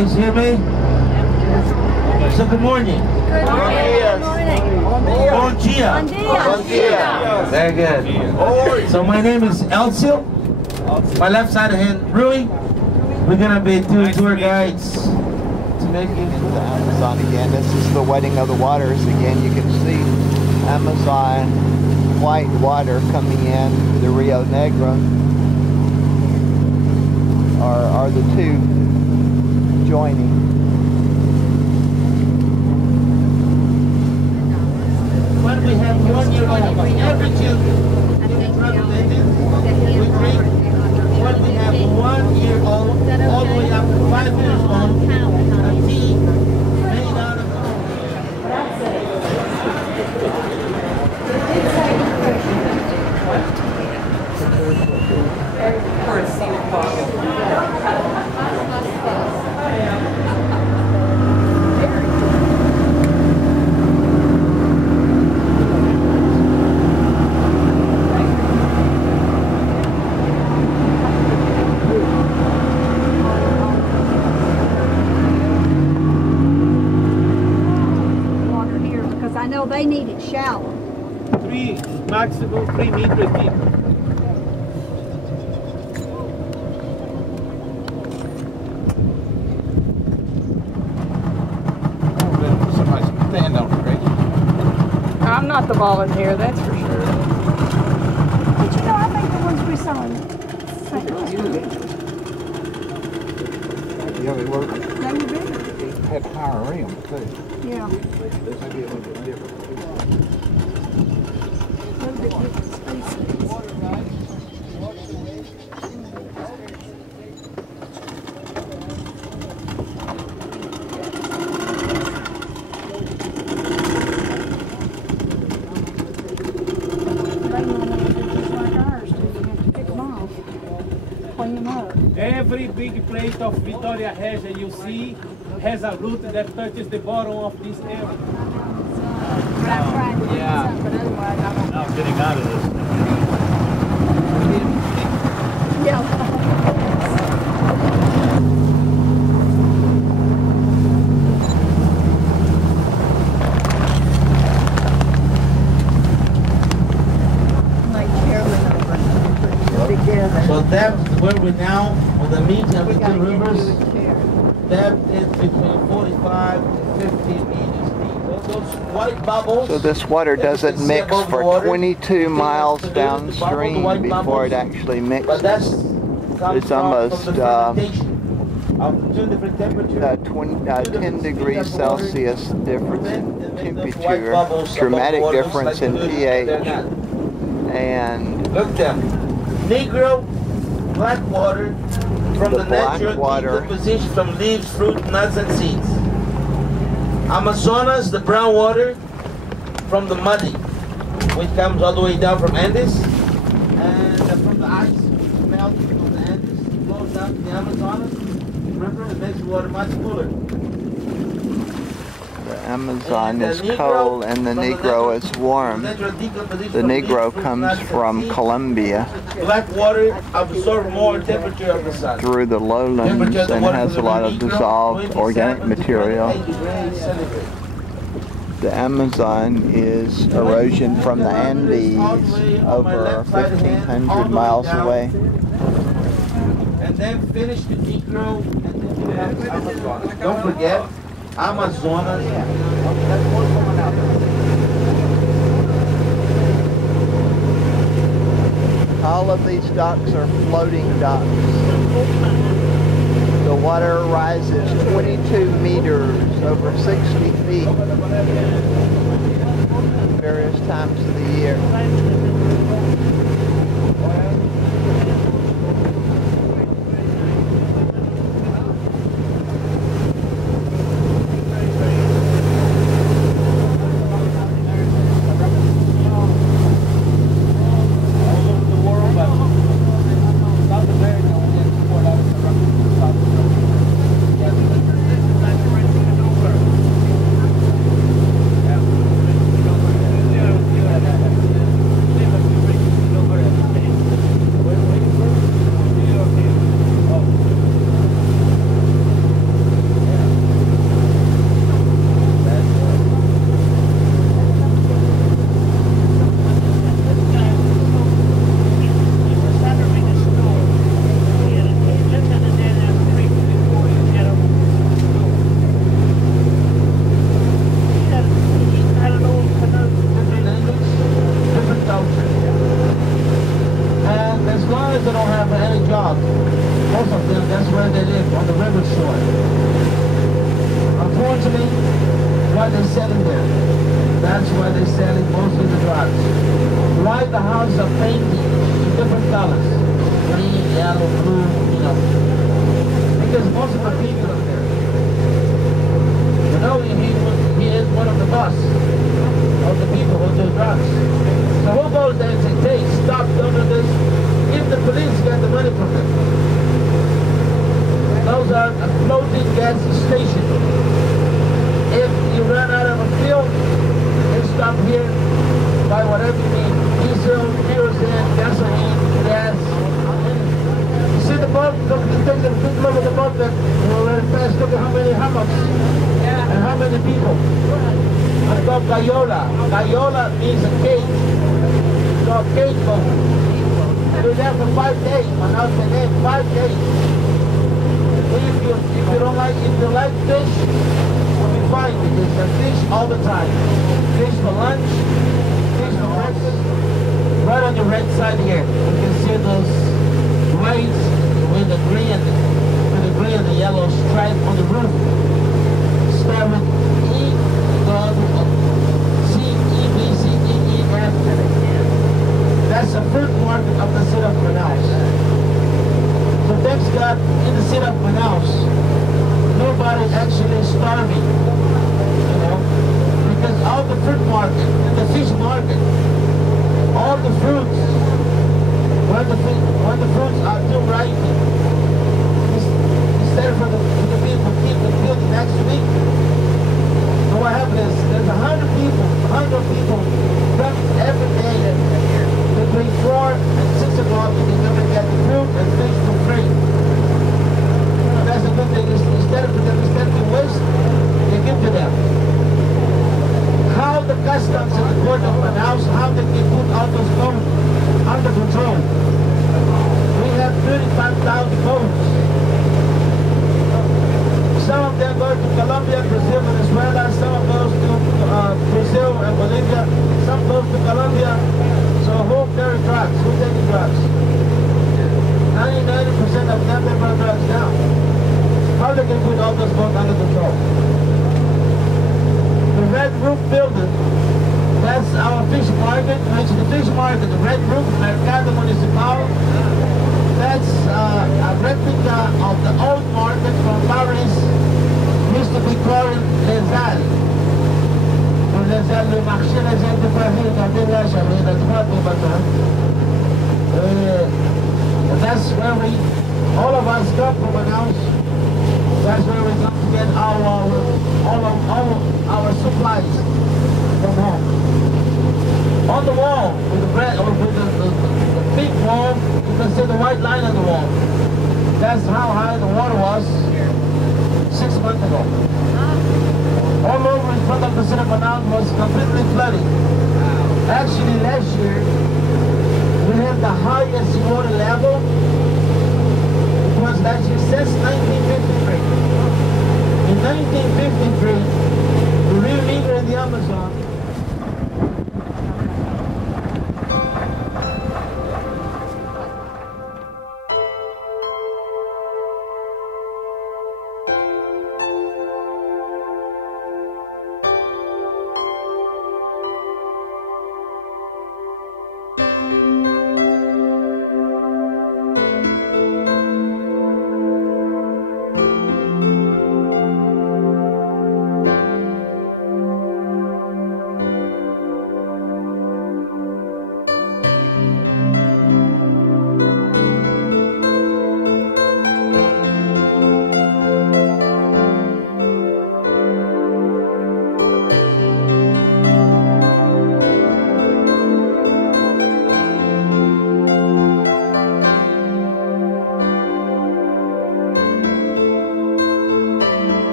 guys hear me? So good morning. Good morning. Bon dia. Bon dia. Bon dia. Very good. So my name is Elcio. My left side hand, Rui. We're gonna be two tour guides to make it Into the Amazon again. This is the wedding of the waters again. You can see Amazon white water coming in the Rio Negro are the two joining. When we have 1 year old, every children we drink. When we have 1 year old, all the way up to 5 years old, a tea made out of They need it shallow. Maximum 3 meters deep. Somebody stand on it, right? I'm not the volunteer, that's for sure. But you know, I think the ones we saw in St. Louis were bigger. Yeah, they were. They were bigger. They had higher rims, too. Yeah. Maybe a little bit different. A little bit different species. Every big plate of Vitória Regia you see has a root that touches the bottom of this area. Yeah. Now getting out of this. Yeah. So depth, where we're now, on the meeting of the two rivers, depth is between 45 to 50 meters deep. Those white bubbles. So this water doesn't mix for 22 miles downstream before it actually mixes. It's almost 10 degrees Celsius difference in temperature, dramatic difference in pH, and look them. Negro, black water from the natural decomposition from leaves, fruit, nuts, and seeds. Amazonas, the brown water from the muddy, which comes all the way down from Andes, and from the ice melting from the Andes, flows down to the Amazonas river and makes the water much cooler. the Amazon is cold and the Negro is warm. The Negro comes from Colombia Black water absorbs more temperature of the sun. through the lowlands and has a lot of dissolved organic material. The Amazon is erosion from the Andes over 1,500 miles away. And then finish the Negro and then you have Amazonas. Don't forget, Amazonas. All of these docks are floating docks. The water rises 22 meters over 60 feet various times of the year. in there. That's why they're selling mostly the drugs. Why the houses are painted in different colors? Green, yellow, blue, you know. Because most of the people are there. You know, he is one of the boss of the people who do drugs. So who goes there and says, hey, stop doing this? If the police get the money from them. Those are a floating gas station. If you run out of a fuel, you stop here, buy whatever you need. Diesel, kerosene, gasoline, gas. You see the boat? Look at the boat that we're very fast. Look at how many hammocks and how many people. It's called Gaiola. Gaiola means a cage. It's called cage boat. You're there for 5 days. Manaus the name, 5 days. If you like fish, you'll be fine because there's fish all the time. Fish for lunch, fish for breakfast. Right on your right side here, you can see those waves with the green and the yellow stripe on the roof. Start with E, C, E, B, C, D, E, F. That's the fruit market of the city of Manaus. So thanks God, in the city of Manaus, nobody actually starving, you know, because all the fruit market and the fish market, all the fruits, when the fruits are too ripe, instead for the people keep the field next week. So what happens is there's 100 people come every day between 4 and 6 o'clock. You can come and get fruit and fish for free. That's a good thing. Instead of waste, they give to them. How the customs in the port of Manaus, how did they put all those boats under control? We have 35,000 boats. Some of them go to Colombia, Brazil, Venezuela. Some goes to Brazil and Bolivia. Some goes to Colombia. So who carry drugs? Who taking drugs? 90% of them, they run drugs down. How they can put all those boats under control? The red roof building, that's our fish market. Which the fish market, the red roof, Mercado Municipal. That's a replica of the old market from Paris. Used to be called Les Halles. Les Halles, le marché Les Halles de Paris, regardez là, j'avais la droite au bateau. That's where all of us come from Manaus. That's where we come to get all our supplies from home. On the wall, with the big wall, you can see the white line on the wall. That's how high the water was 6 months ago. All over in front of the city of Manaus was completely flooded. Actually, last year, we had the highest water level. It was last year since 1953. In 1953, the real leader in the Amazon